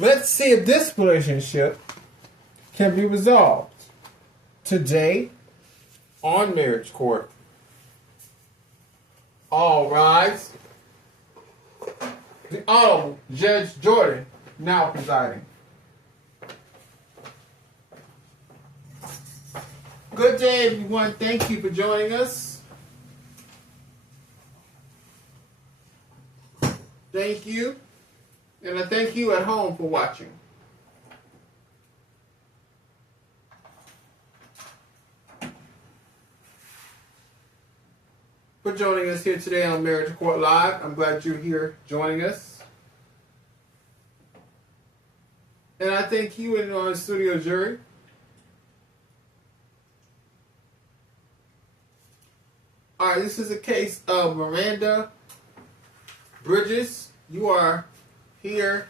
Let's see if this relationship can be resolved today on Marriage Court. All rise. The Honorable Judge Jordan now presiding. Good day, everyone. Thank you for joining us. Thank you. And I thank you at home for watching. For joining us here today on Marriage Court Live. I'm glad you're here joining us. And I thank you and our studio jury. All right, this is a case of Miranda Bridges. You are here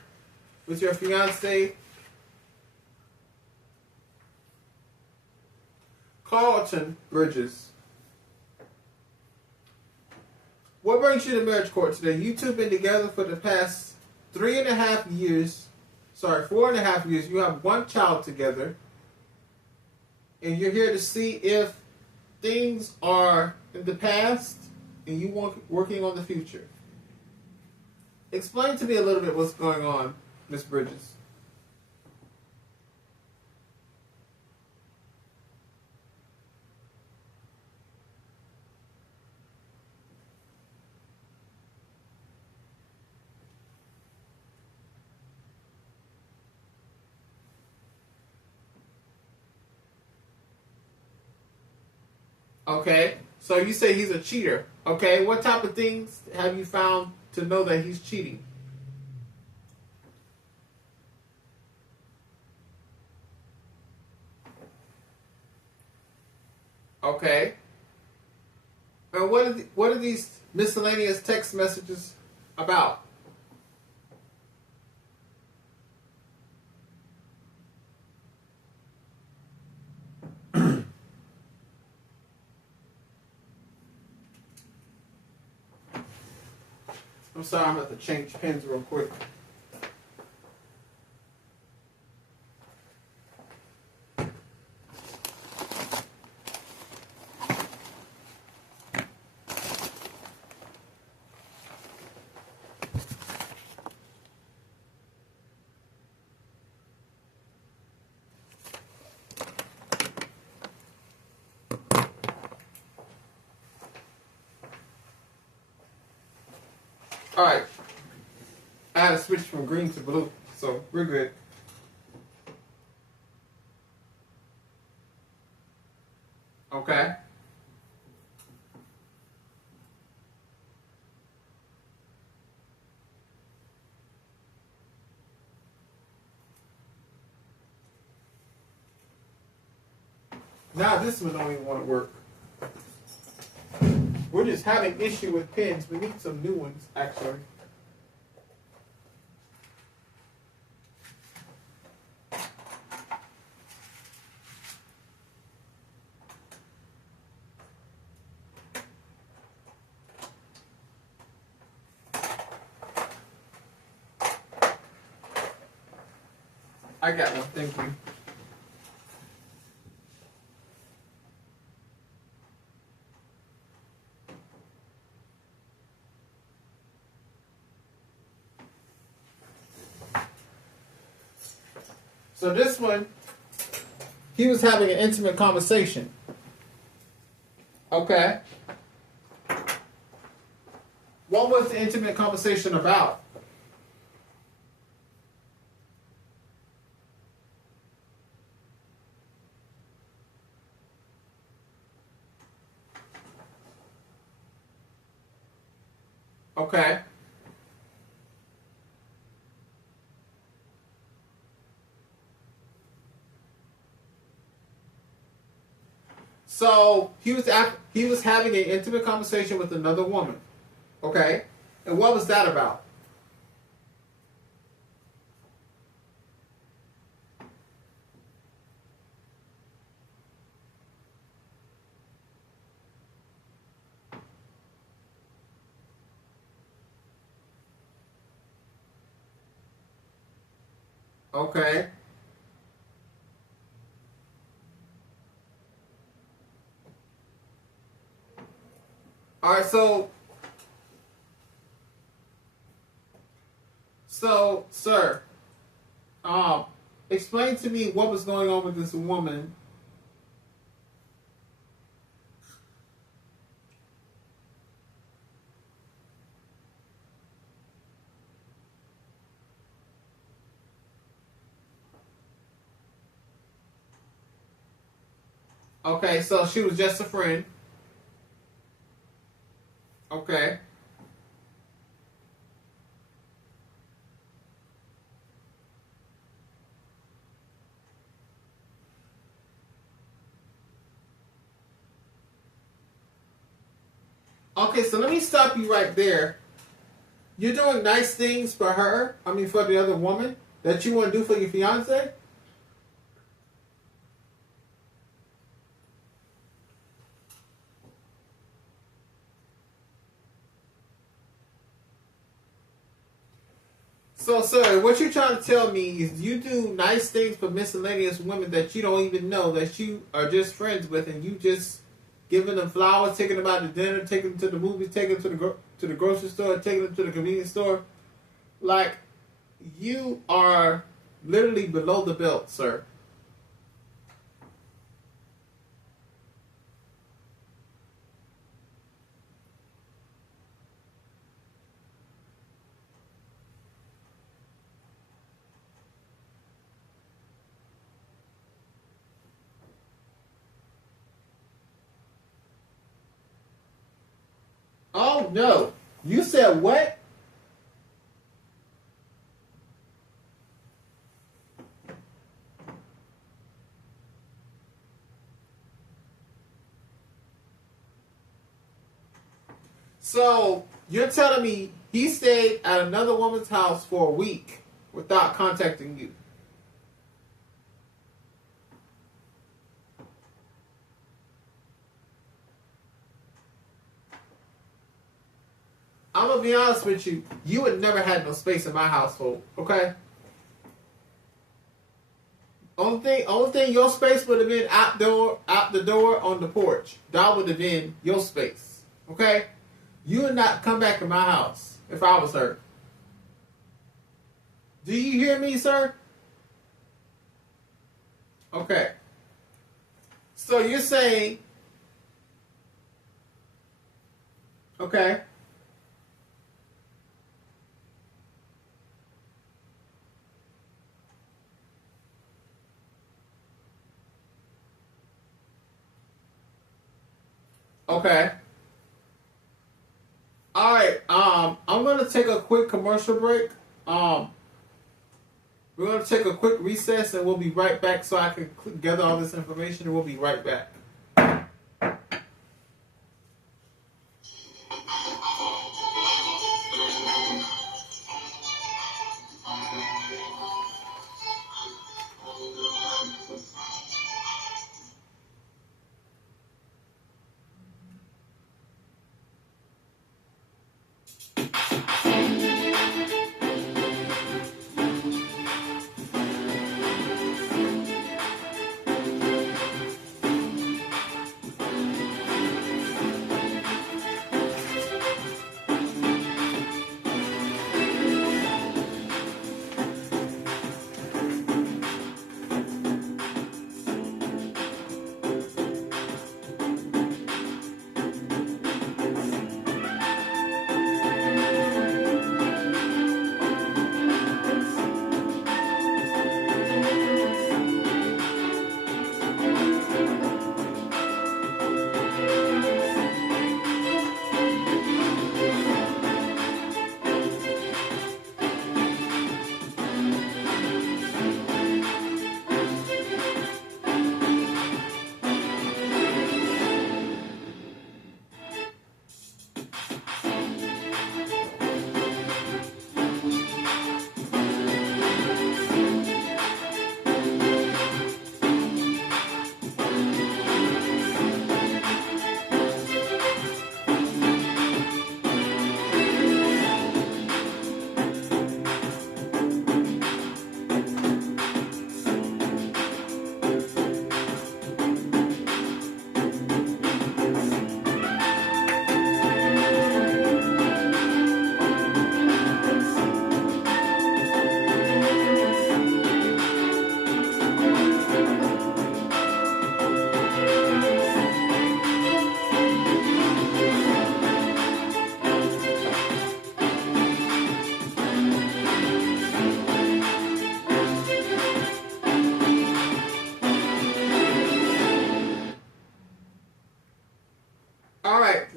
with your fiance, Carlton Bridges. What brings you to Marriage Court today? You two have been together for the past 4.5 years. You have one child together. And you're here to see if things are in the past and you want working on the future. Explain to me a little bit what's going on, Miss Bridges. Okay, so you say he's a cheater. Okay, what type of things have you found to know that he's cheating? Okay. And what are these miscellaneous text messages about? I'm sorry, I'm going to change pens real quick. All right. I had to switch from green to blue, so we're good. Okay. Now this one don't even want to work. We're just having issue with pens. We need some new ones, actually. I got one, thank you. So this one, he was having an intimate conversation. Okay. What was the intimate conversation about? Okay. So he was having an intimate conversation with another woman. Okay. And what was that about? Okay. All right. So, sir, um, explain to me what was going on with this woman. Okay, so she was just a friend. Okay. Okay, so let me stop you right there. You're doing nice things for her, I mean for the other woman, that you want to do for your fiance? So, sir, what you're trying to tell me is you do nice things for miscellaneous women that you don't even know, that you are just friends with, and you just giving them flowers, taking them out to dinner, taking them to the movies, taking them to the grocery store, taking them to the convenience store. Like, you are literally below the belt, sir. Oh no. You said what? So you're telling me he stayed at another woman's house for a week without contacting you? I'm gonna be honest with you. You would never had no space in my household, okay? Only thing, your space would have been out the door on the porch. That would have been your space, okay? You would not come back to my house if I was her. Do you hear me, sir? Okay. So you're saying, okay, okay. All right. I'm gonna take a quick commercial break. Um, we're gonna take a quick recess, and we'll be right back so I can gather all this information, and we'll be right back.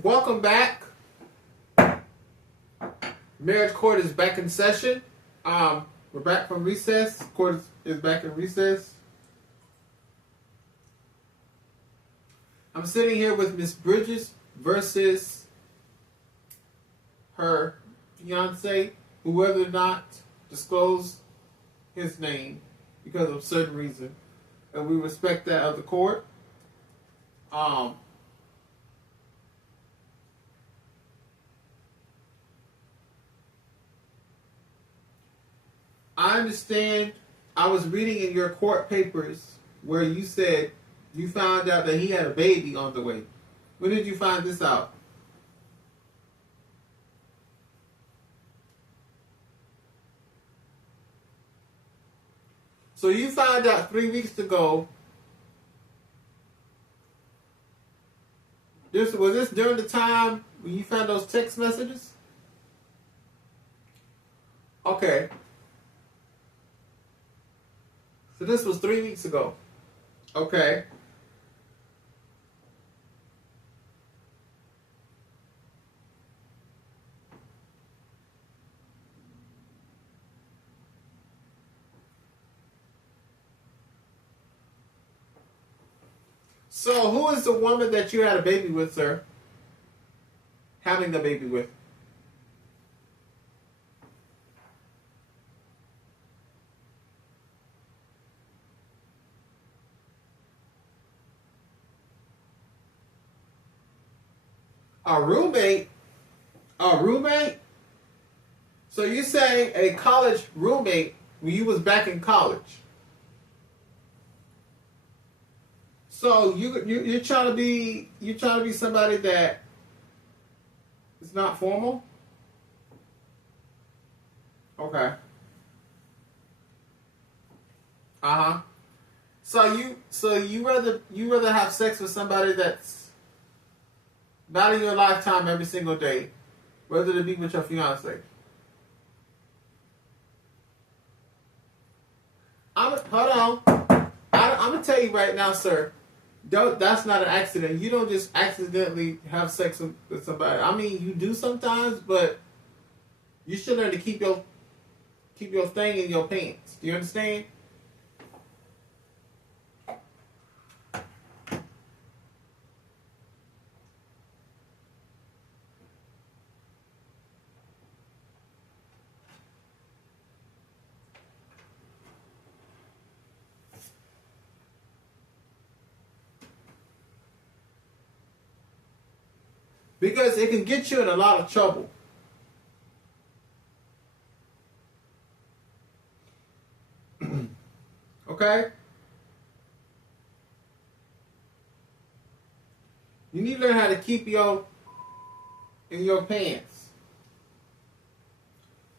Welcome back. Marriage Court is back in session. We're back from recess. Court is back in recess. I'm sitting here with Miss Bridges versus her fiance, who whether or not disclosed his name because of certain reason, and we respect that of the court. I understand. I was reading in your court papers where you said you found out that he had a baby on the way. When did you find this out? So you found out 3 weeks ago. Was this during the time when you found those text messages? Okay. So this was 3 weeks ago. Okay. So who is the woman that you had a baby with, sir? Having a baby with? A roommate? A roommate? So you're saying a college roommate when you was back in college? So you're trying to be somebody that is not formal? Okay. Uh-huh. So you rather have sex with somebody that's not in your lifetime every single day, rather than be with your fiance. Hold on. I'm gonna tell you right now, sir. That's not an accident. You don't just accidentally have sex with somebody. I mean, you do sometimes, but you should learn to keep your thing in your pants. Do you understand? Because it can get you in a lot of trouble. Okay? You need to learn how to keep in your pants.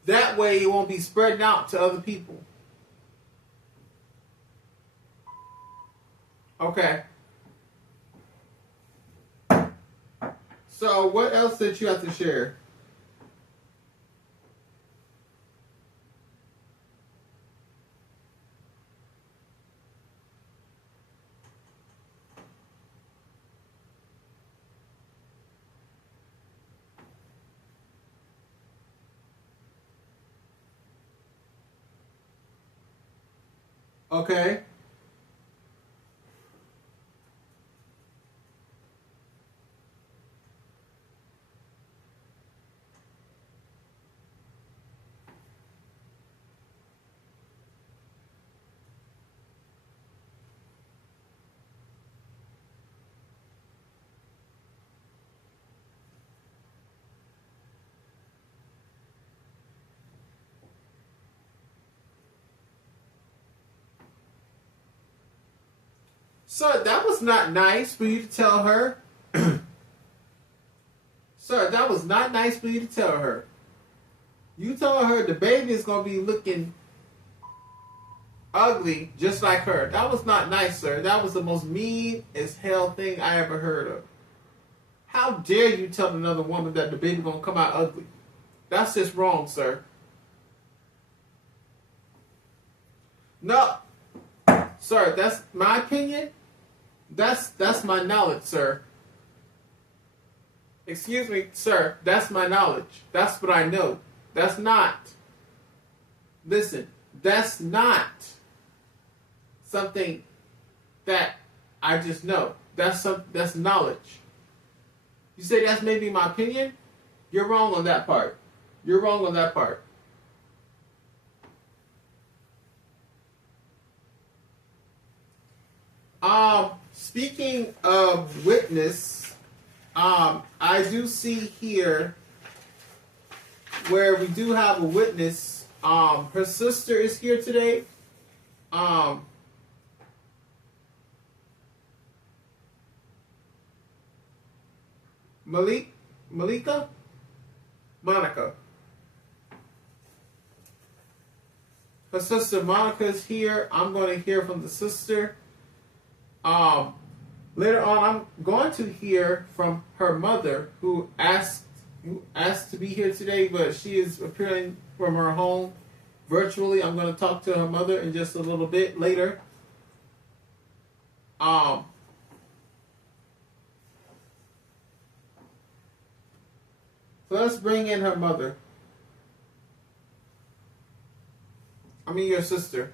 That way it won't be spreading out to other people. Okay. So what else did you have to share? Okay. Sir, that was not nice for you to tell her. Sir, that was not nice for you to tell her. You told her the baby is going to be looking ugly just like her. That was not nice, sir. That was the most mean as hell thing I ever heard of. How dare you tell another woman that the baby going to come out ugly? That's just wrong, sir. No. Sir, that's my opinion. That's my knowledge, sir. Excuse me, sir. That's my knowledge. That's what I know. That's not. Listen, that's not something that I just know. That's knowledge. You say that's maybe my opinion? You're wrong on that part. You're wrong on that part. Speaking of witness, I do see here where we do have a witness. Her sister is here today. Monica. Her sister Monica is here. I'm going to hear from the sister. Later on, I'm going to hear from her mother, who asked to be here today, but she is appearing from her home virtually. I'm going to talk to her mother in just a little bit later. So let's bring in her mother. I mean, your sister.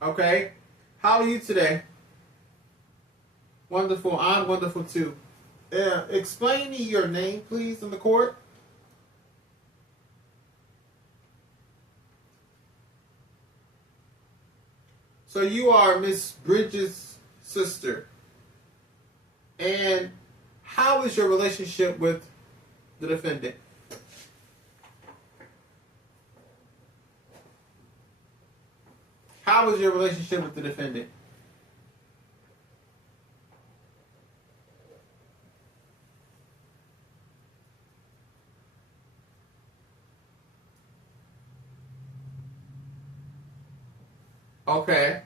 Okay. How are you today? Wonderful. I'm wonderful too. Explain me your name, please, in the court. So you are Miss Bridges' sister. And how is your relationship with the defendant? How is your relationship with the defendant? Okay.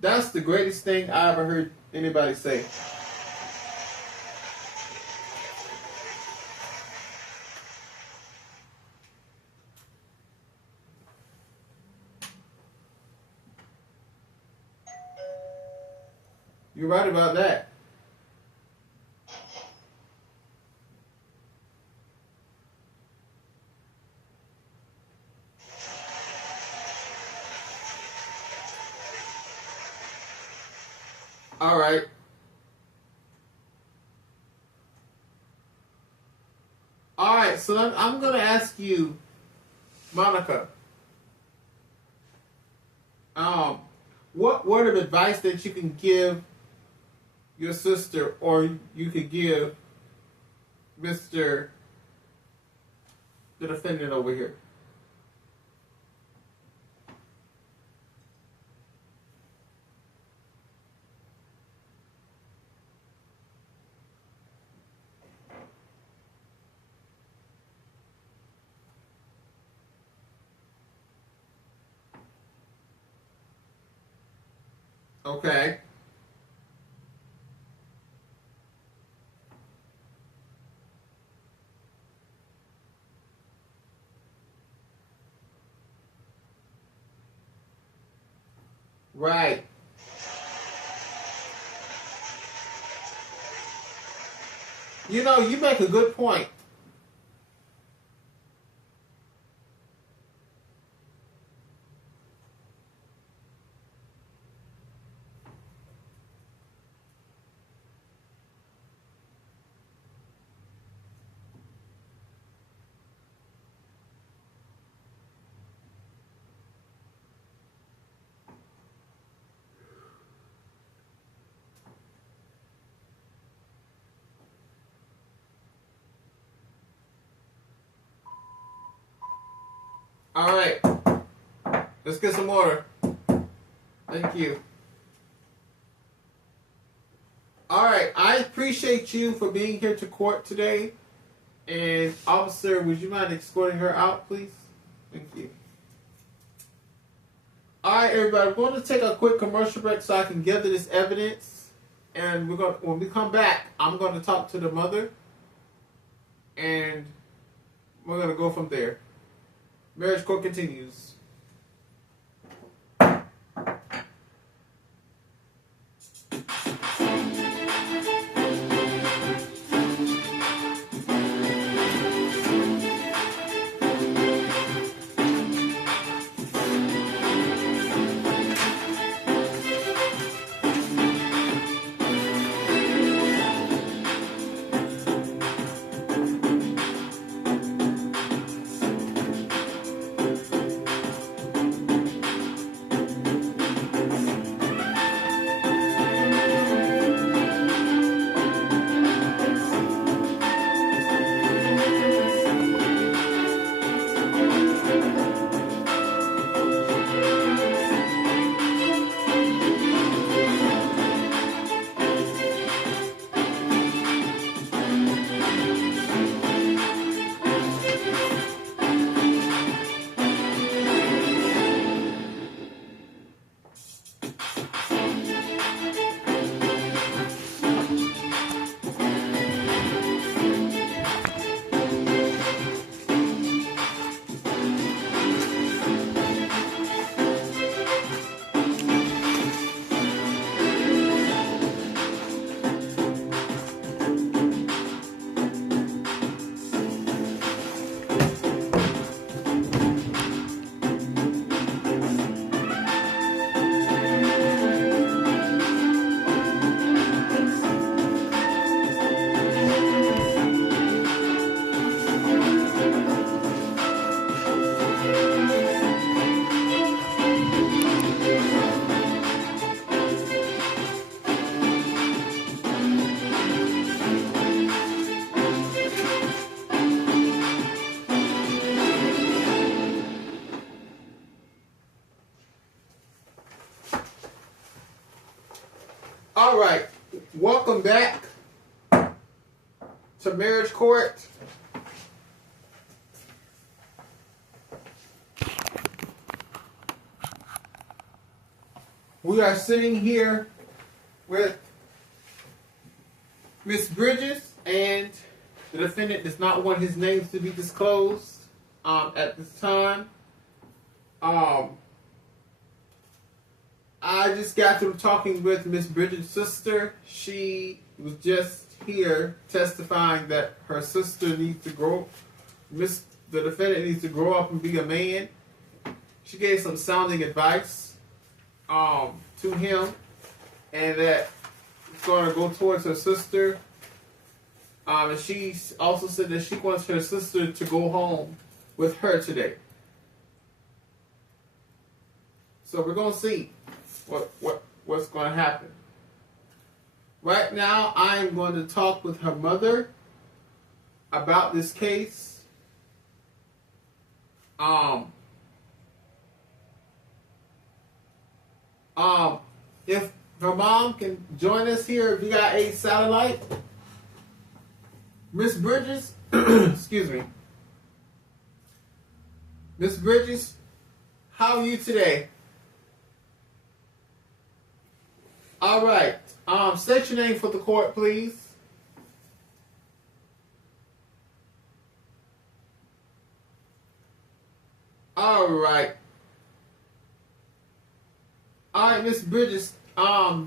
That's the greatest thing I ever heard anybody say. You're right about that. All right. All right, so I'm going to ask you, Monica, what word of advice that you can give your sister, or you could give Mr. the defendant over here? Okay. Right. You know, you make a good point. All right. Let's get some water. Thank you. All right. I appreciate you for being here to court today. And officer, would you mind escorting her out, please? Thank you. All right, everybody, we're going to take a quick commercial break so I can gather this evidence. And when we come back, I'm going to talk to the mother. And we're going to go from there. Marriage Court continues. All right, welcome back to Marriage Court. We are sitting here with Miss Bridges, and the defendant does not want his name to be disclosed at this time. I just got through talking with Miss Bridges' sister. She was just here testifying that her sister needs to grow. The defendant needs to grow up and be a man. She gave some sounding advice to him, and that it's going to go towards her sister. And she also said that she wants her sister to go home with her today. So we're going to see what's going to happen. Right now, I'm going to talk with her mother about this case. If her mom can join us here, if you got a satellite, Miss Bridges, excuse me, Miss Bridges, how are you today? All right. State your name for the court, please. All right. All right, Miss Bridges. How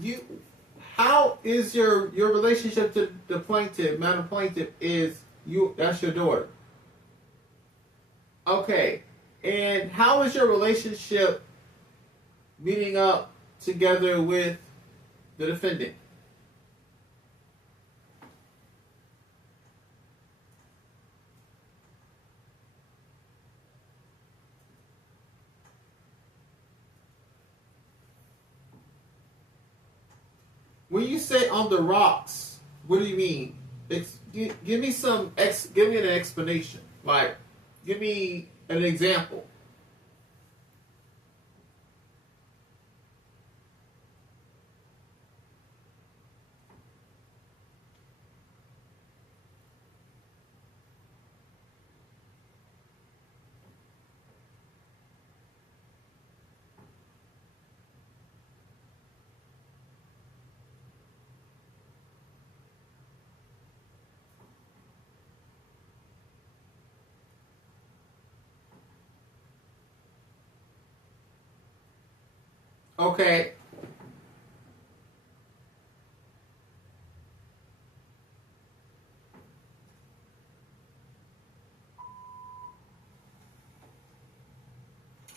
is your relationship to the plaintiff? Madam Plaintiff, that's your daughter. Okay. And how is your relationship meeting up together with the defendant? When you say on the rocks, what do you mean? Give me an explanation. Like, give me an example. Okay.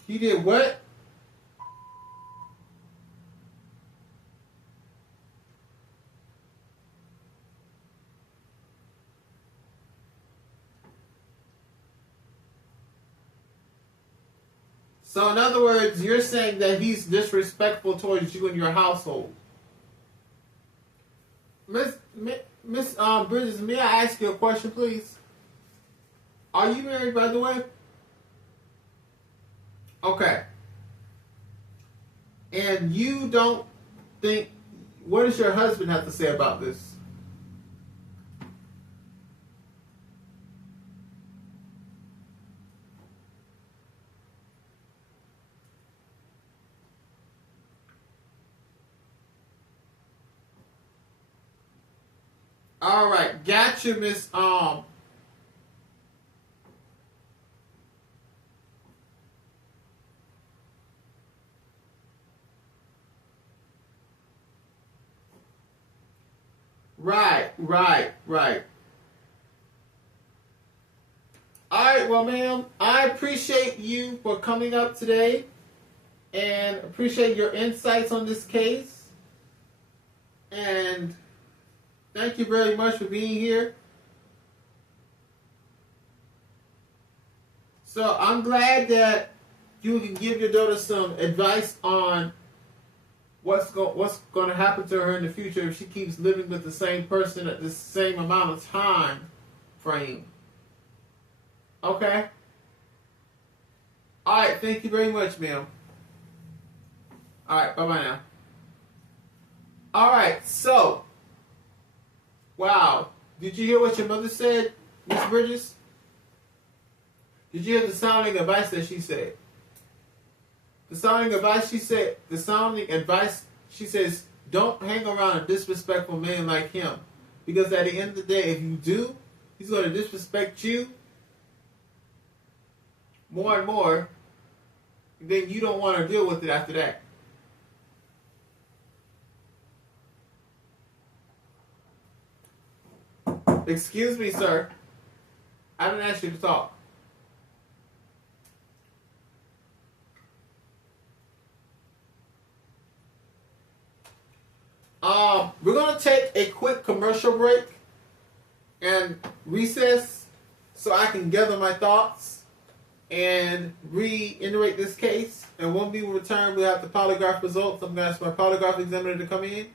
He did what? So in other words, you're saying that he's disrespectful towards you and your household. Miss Bridges, may I ask you a question, please? Are you married, by the way? Okay. And you don't think, what does your husband have to say about this? All right, gotcha, Miss Right. All right, well, ma'am, I appreciate you for coming up today and appreciate your insights on this case. And thank you very much for being here. So I'm glad that you can give your daughter some advice on what's going to happen to her in the future if she keeps living with the same person at the same amount of time frame. Okay? All right, thank you very much, ma'am. All right, bye-bye now. All right, so, wow. Did you hear what your mother said, Miss Bridges? Did you hear the sounding advice that she said? The sounding advice she says, don't hang around a disrespectful man like him. Because at the end of the day, if you do, he's going to disrespect you more and more. Then you don't want to deal with it after that. Excuse me, sir. I didn't ask you to talk. We're going to take a quick commercial break and recess so I can gather my thoughts and reiterate this case. And when we return, we'll have the polygraph results. I'm going to ask my polygraph examiner to come in.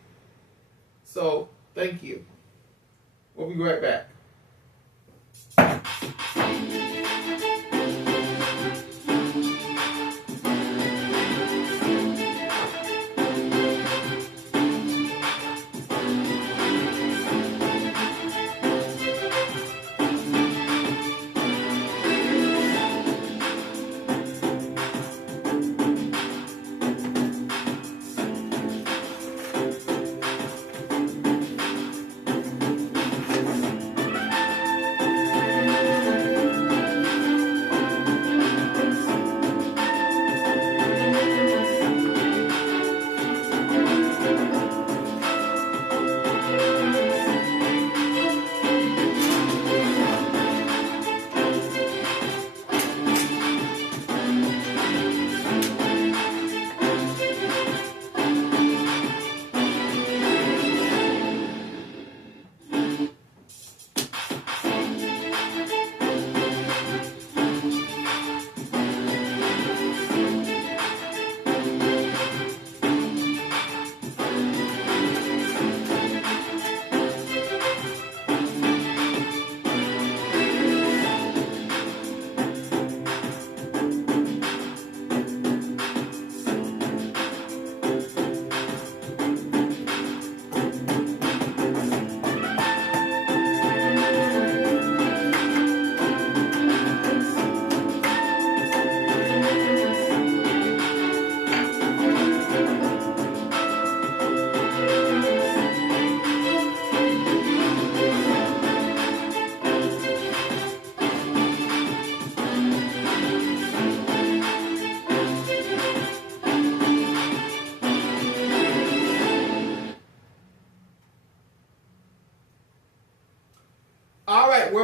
So, thank you. We'll be right back.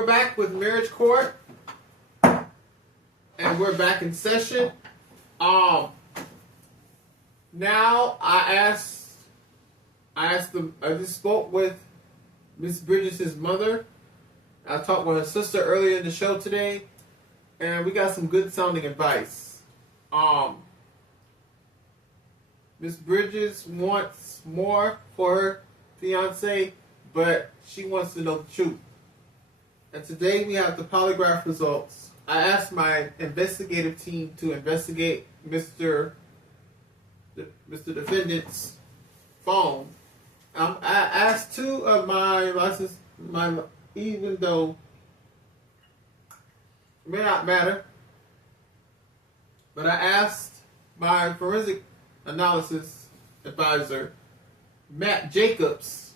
we're back with Marriage Court, and we're back in session. Now I just spoke with Miss Bridges' mother. I talked with her sister earlier in the show today, and we got some good sounding advice. Miss Bridges wants more for her fiance, but she wants to know the truth. And today we have the polygraph results. I asked my investigative team to investigate Mr. Defendant's phone. I asked two of even though it may not matter, but I asked my forensic analysis advisor, Matt Jacobs,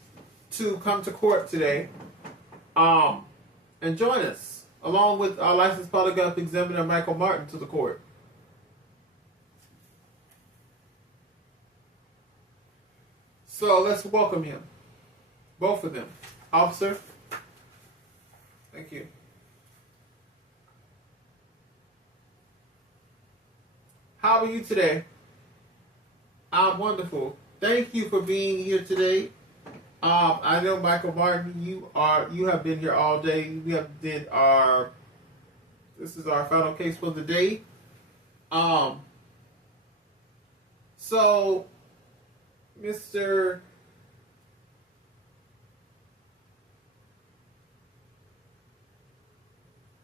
to come to court today and join us, along with our licensed polygraph examiner, Michael Martin, to the court. So let's welcome him. Both of them. Officer. Thank you. How are you today? I'm wonderful. Thank you for being here today. I know Michael Martin, you have been here all day. We have this is our final case for the day. So Mr.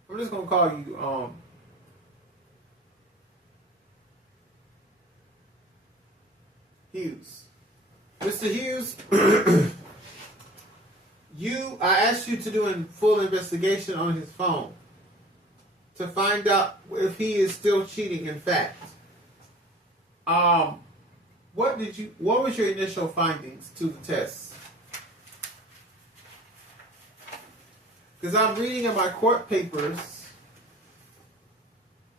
I'm just gonna call you Hughes. Mr. Hughes, I asked you to do a full investigation on his phone to find out if he is still cheating, in fact. What was your initial findings to the test? Because I'm reading in my court papers,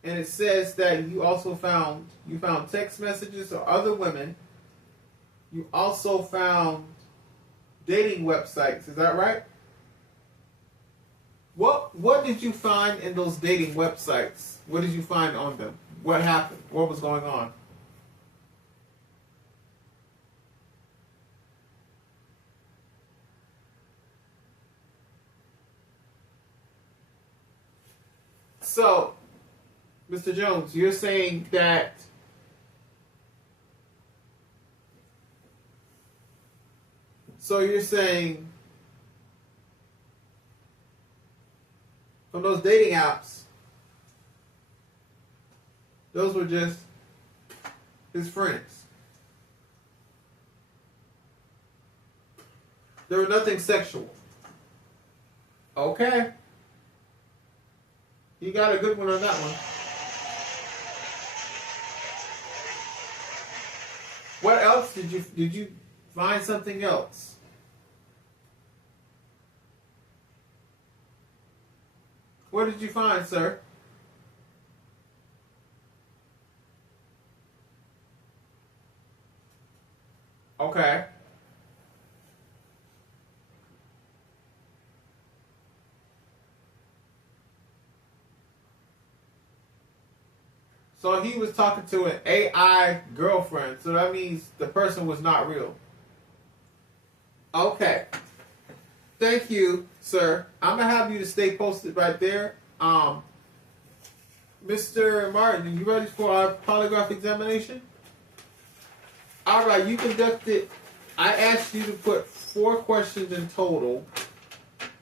and it says that you also found text messages of other women. You also found dating websites. Is that right? What did you find in those dating websites? What did you find on them? What happened? What was going on? So, Mr. Jones, you're saying that from those dating apps, those were just his friends. There was nothing sexual. Okay. You got a good one on that one. What else did you find something else? What did you find, sir? Okay. So he was talking to an AI girlfriend. So that means the person was not real. Okay. Thank you, sir. I'm going to have you to stay posted right there. Mr. Martin, are you ready for our polygraph examination? All right, you conducted. I asked you to put 4 questions in total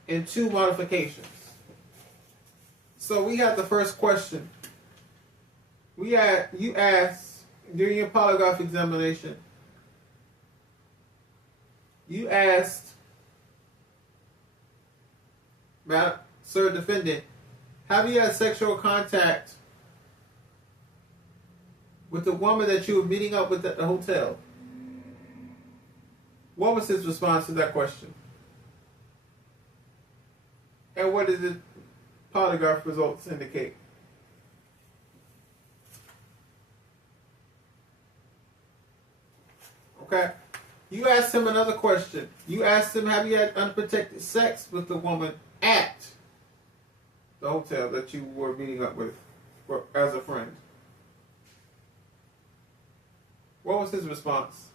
and 2 modifications. So we got the first question. You asked during your polygraph examination. You asked, Sir Defendant, have you had sexual contact with the woman that you were meeting up with at the hotel? What was his response to that question? And what did the polygraph results indicate? Okay. You asked him another question. You asked him, have you had unprotected sex with the woman at the hotel that you were meeting up with as a friend. What was his response?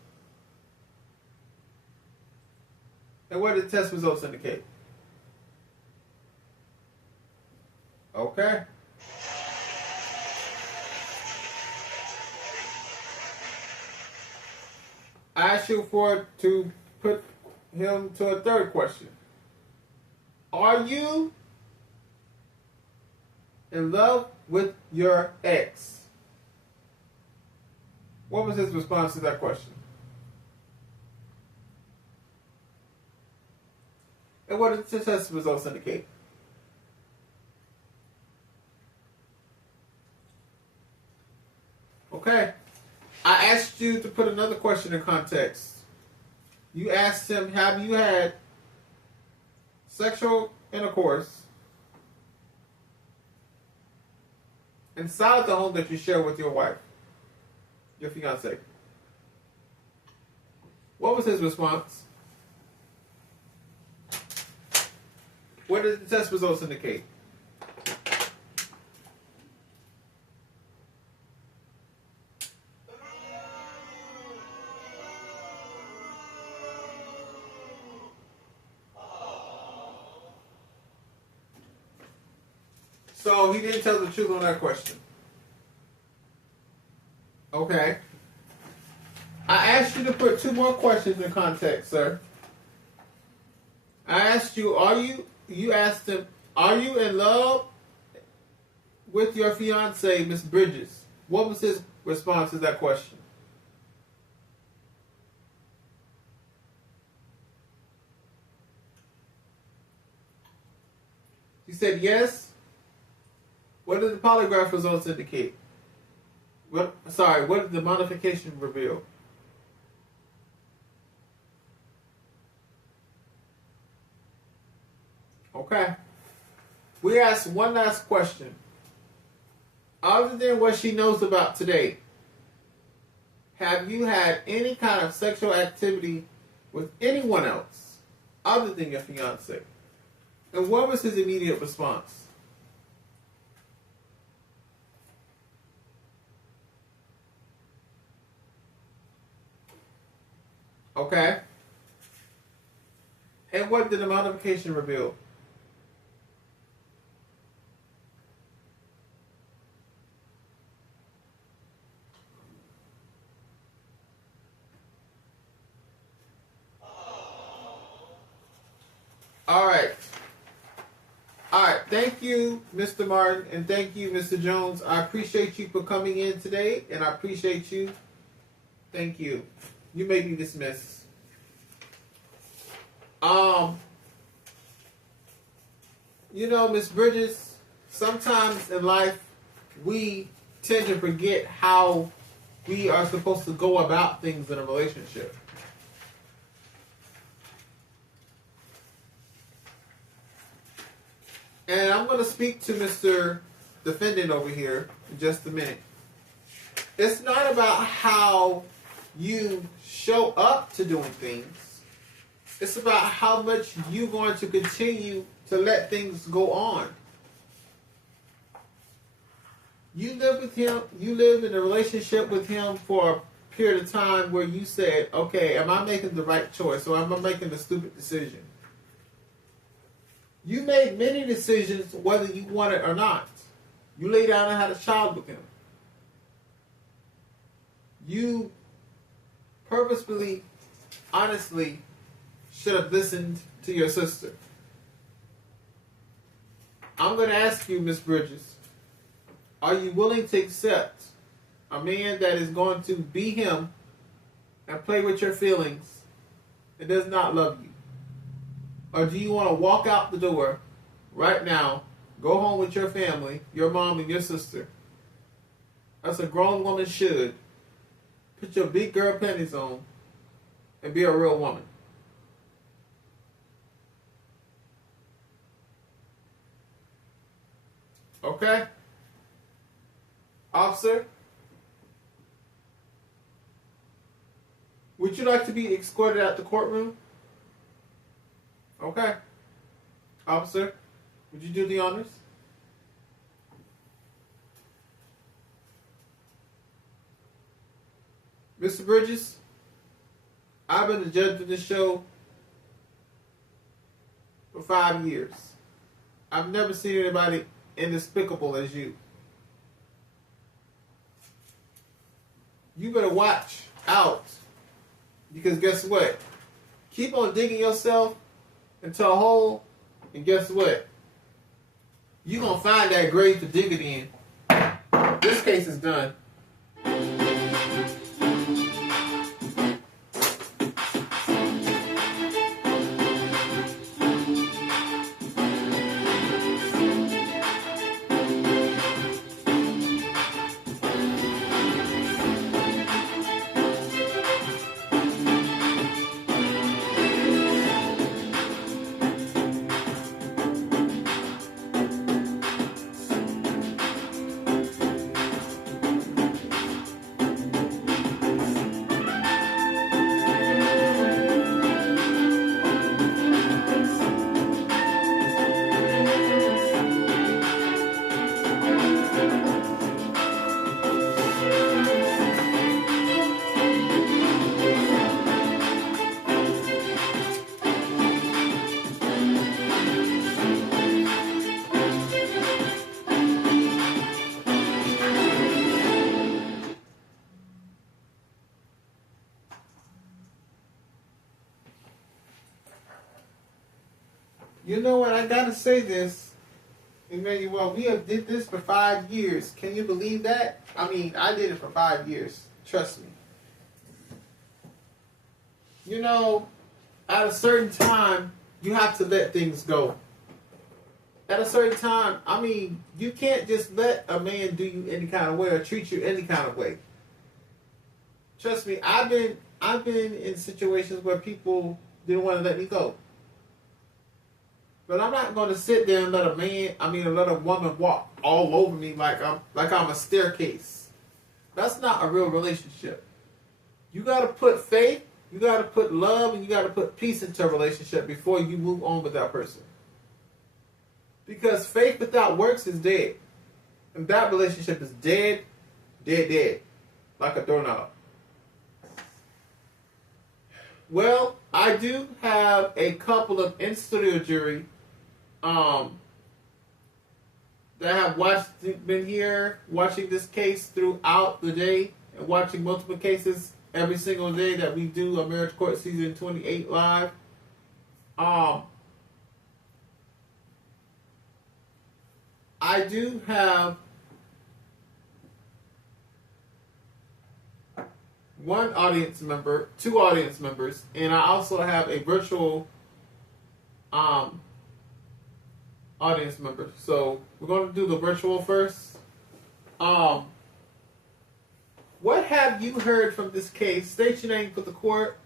And what did the test results indicate? Okay. I asked you to put him to a third question. Are you in love with your ex? What was his response to that question? And what did the test results indicate? Okay. I asked you to put another question in context. You asked him, have you had sexual intercourse inside the home that you share with your wife, your fiance? What was his response? What did the test results indicate? So he didn't tell the truth on that question. Okay. I asked you to put two more questions in context, sir. I asked you, you asked him, are you in love with your fiance, Miss Bridges? What was his response to that question? He said yes. What did the polygraph results indicate? What did the modification reveal? Okay. We asked one last question. Other than what she knows about today, have you had any kind of sexual activity with anyone else other than your fiance? And what was his immediate response? Okay. And what did the modification reveal? All right. All right. Thank you, Mr. Martin, and thank you, Mr. Jones. I appreciate you for coming in today, and I appreciate you. Thank you. You may be dismissed. Miss Bridges, sometimes in life we tend to forget how we are supposed to go about things in a relationship. And I'm going to speak to Mr. Defendant over here in just a minute. It's not about how you show up to doing things. It's about how much you're going to continue to let things go on. You live with him, you live in a relationship with him for a period of time where you said, okay, am I making the right choice or am I making a stupid decision? You made many decisions whether you want it or not. You laid down and had a child with him. You purposefully, honestly, should have listened to your sister. I'm going to ask you, Miss Bridges, are you willing to accept a man that is going to be him and play with your feelings and does not love you? Or do you want to walk out the door right now, go home with your family, your mom and your sister, as a grown woman should, put your big girl panties on, and be a real woman? Okay? Officer, would you like to be escorted out the courtroom? Okay. Officer, would you do the honors? Mr. Bridges, I've been the judge of this show for 5 years. I've never seen anybody indespicable as you. You better watch out. Because guess what? Keep on digging yourself into a hole, and guess what? You're going to find that grave to dig it in. This case is done. You know what? I gotta say this, Emmanuel. We have did this for 5 years. Can you believe that? I mean, I did it for 5 years. Trust me. You know, at a certain time, you have to let things go. At a certain time, I mean, you can't just let a man do you any kind of way or treat you any kind of way. Trust me, I've been in situations where people didn't want to let me go. But I'm not going to sit there and let a woman walk all over me like I'm a staircase. That's not a real relationship. You got to put faith, you got to put love, and you got to put peace into a relationship before you move on with that person. Because faith without works is dead. And that relationship is dead, dead. Like a doorknob. Well, I do have a couple of in-studio jury that have been here watching this case throughout the day and watching multiple cases every single day that we do a Marriage Court Season 28 live. I do have one audience member, 2 audience members, and I also have a virtual audience member. So we're going to do the virtual first. What have you heard from this case? State your name for the court.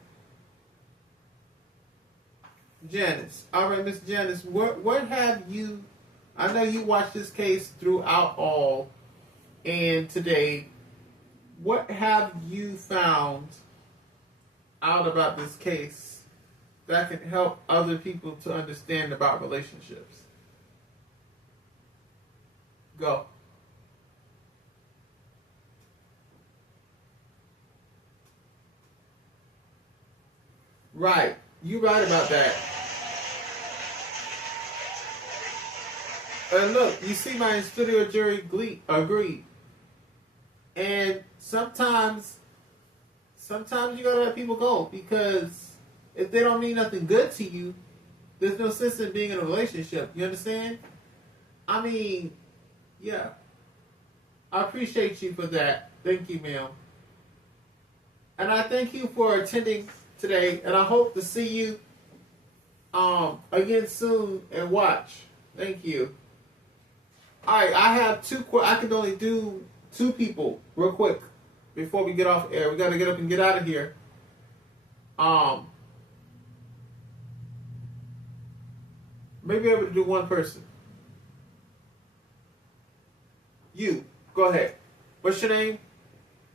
Janice. All right, Miss Janice, what have you... I know you watched this case throughout all, and today, what have you found out about this case that can help other people to understand about relationships? Go. Right. You're right about that. And look, you see my studio jury agreed. And sometimes you gotta let people go, because if they don't mean nothing good to you, there's no sense in being in a relationship. You understand? I mean, yeah. I appreciate you for that. Thank you, ma'am. And I thank you for attending today, and I hope to see you again soon and watch. Thank you. Alright, I have I can only do 2 people real quick before we get off air. We gotta get up and get out of here. Maybe able to do 1 person. You, go ahead. What's your name?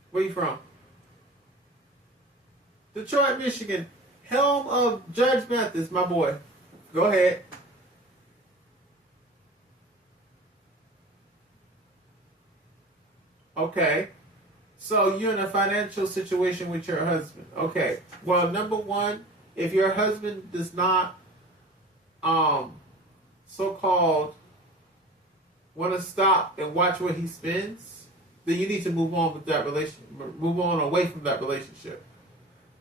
Where you from? Detroit, Michigan. Helm of Judge Mathis, my boy. Go ahead. Okay. So you're in a financial situation with your husband. Okay. Well, number one, if your husband does not, so-called, want to stop and watch what he spends, then you need to move on with that move on away from that relationship.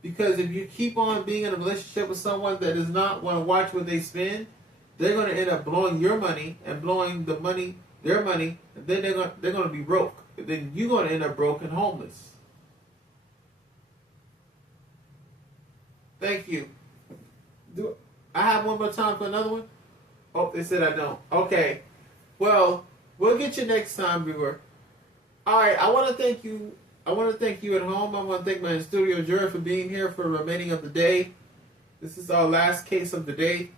Because if you keep on being in a relationship with someone that does not want to watch what they spend, they're going to end up blowing your money and blowing their money, and then they're going to be broke. And then you're going to end up broke and homeless. Thank you. Do I have one more time for another one? Oh, they said I don't. Okay. Well, we'll get you next time, viewer. All right. I want to thank you. I want to thank you at home. I want to thank my studio jury for being here for the remaining of the day. This is our last case of the day.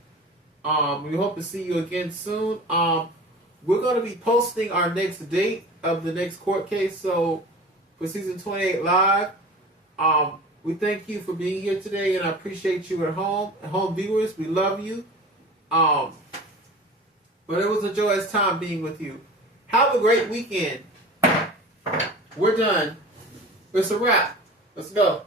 We hope to see you again soon. We're going to be posting our next date of the next court case. So for season 28 live, we thank you for being here today, and I appreciate you at home viewers. We love you. But it was a joyous time being with you. Have a great weekend. We're done. It's a wrap. Let's go.